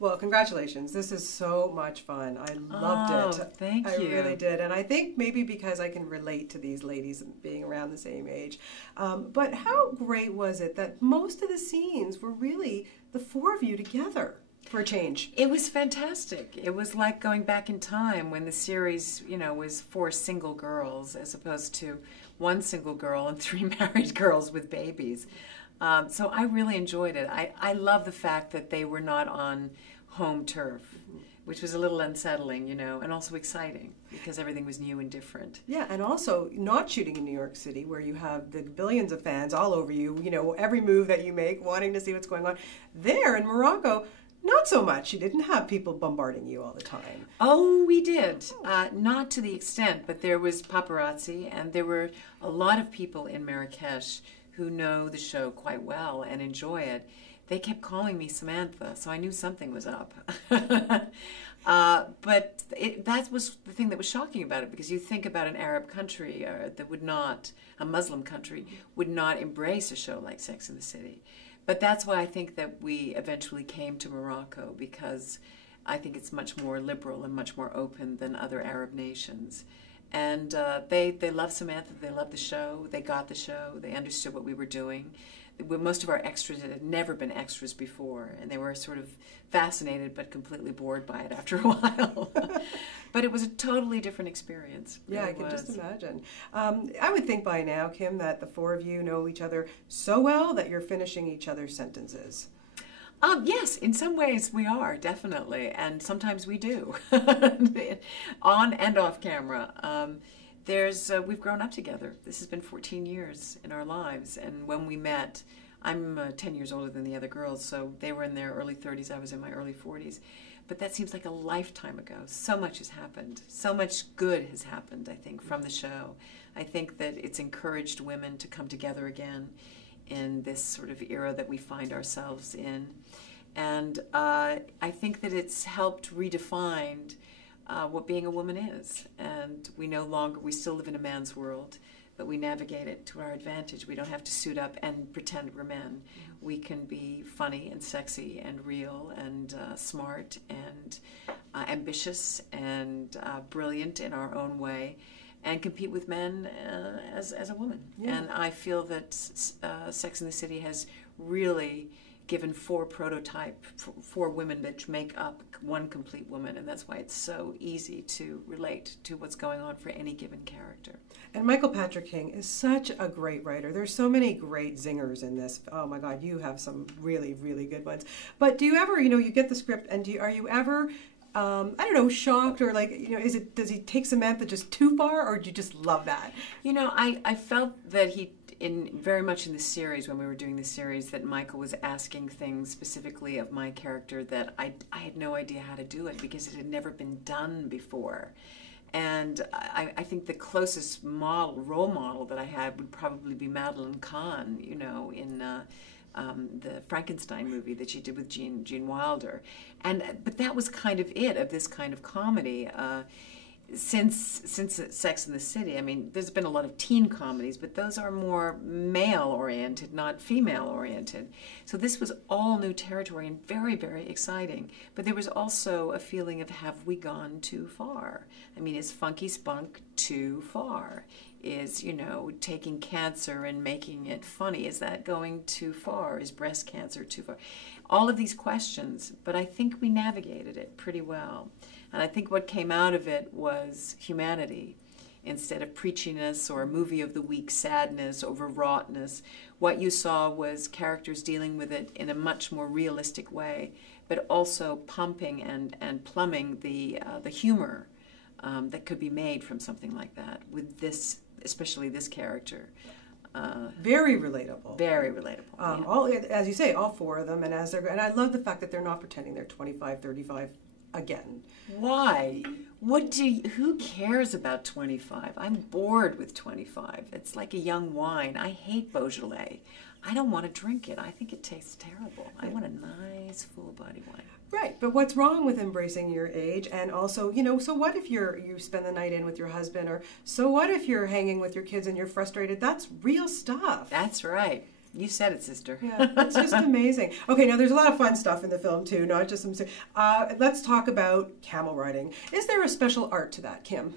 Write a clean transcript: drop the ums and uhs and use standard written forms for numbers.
Well, congratulations. This is so much fun. I loved it. Thank you. I really did. And I think maybe because I can relate to these ladies being around the same age. But how great was it that most of the scenes were really the four of you together for a change? It was fantastic. It was like going back in time when the series, was 4 single girls as opposed to 1 single girl and 3 married girls with babies. So I really enjoyed it. I love the fact that they were not on home turf, which was a little unsettling, and also exciting because everything was new and different. Yeah, and also not shooting in New York City where you have the billions of fans all over you, every move that you make, wanting to see what's going on. There in Morocco, not so much. You didn't have people bombarding you all the time. Oh, we did. Not to the extent, but there was paparazzi, and there were a lot of people in Marrakesh who know the show quite well and enjoy it. They kept calling me Samantha, so I knew something was up. But that was the thing that was shocking about it, because you think about an Arab country that would not, a Muslim country, would not embrace a show like Sex and the City. But that's why I think that we eventually came to Morocco, because I think it's much more liberal and much more open than other Arab nations. And they love Samantha, they loved the show, they got the show, they understood what we were doing. Most of our extras had never been extras before, and they were sort of fascinated but completely bored by it after a while. But it was a totally different experience. Yeah, I can just imagine. I would think by now, Kim, that the four of you know each other so well that you're finishing each other's sentences. Yes, in some ways we are, definitely, and sometimes we do, on and off camera. We've grown up together. This has been 14 years in our lives, and when we met, I'm 10 years older than the other girls, so they were in their early 30s, I was in my early 40s, but that seems like a lifetime ago. So much has happened. So much good has happened, I think, from the show. I think that it's encouraged women to come together again in this sort of era that we find ourselves in. And I think that it's helped redefine what being a woman is. And we still live in a man's world, but we navigate it to our advantage. We don't have to suit up and pretend we're men. We can be funny and sexy and real and smart and ambitious and brilliant in our own way, and compete with men as a woman. Yeah. And I feel that Sex and the City has really given 4 women that make up one complete woman, and that's why it's so easy to relate to what's going on for any given character. And Michael Patrick King is such a great writer. There's so many great zingers in this. Oh my God, you have some really, really good ones. But do you ever, you get the script, and are you ever shocked, or does he take Samantha just too far, or do you just love that? I felt that very much in the series, when we were doing the series, that Michael was asking things specifically of my character that I had no idea how to do it, because it had never been done before. And I think the closest role model that I had would probably be Madeline Kahn, in the Frankenstein movie that she did with Gene Wilder. But that was kind of it, of this kind of comedy. Since Sex and the City, I mean, there's been a lot of teen comedies, but those are more male-oriented, not female-oriented. So this was all new territory and very, very exciting. But there was also a feeling of, have we gone too far? I mean, is Funky Spunk too far? Is, taking cancer and making it funny, is that going too far? Is breast cancer too far? All of these questions, but I think we navigated it pretty well. And I think what came out of it was humanity. Instead of preachiness or movie of the week sadness, overwroughtness, what you saw was characters dealing with it in a much more realistic way, but also pumping and plumbing the humor that could be made from something like that, with this, especially this character. Very relatable. Very relatable. Yeah. All, as you say, all 4 of them, and I love the fact that they're not pretending they're 25, 35 again. Why? Who cares about 25? I'm bored with 25. It's like a young wine. I hate Beaujolais. I don't want to drink it. I think it tastes terrible. I want a nice, full body wine. Right, but what's wrong with embracing your age? And also, so what if you spend the night in with your husband, or so what if you're hanging with your kids and you're frustrated? That's real stuff. That's right. You said it, sister. Yeah, it's just amazing. Okay, now there's a lot of fun stuff in the film too, not just some. Let's talk about camel riding. Is there a special art to that, Kim?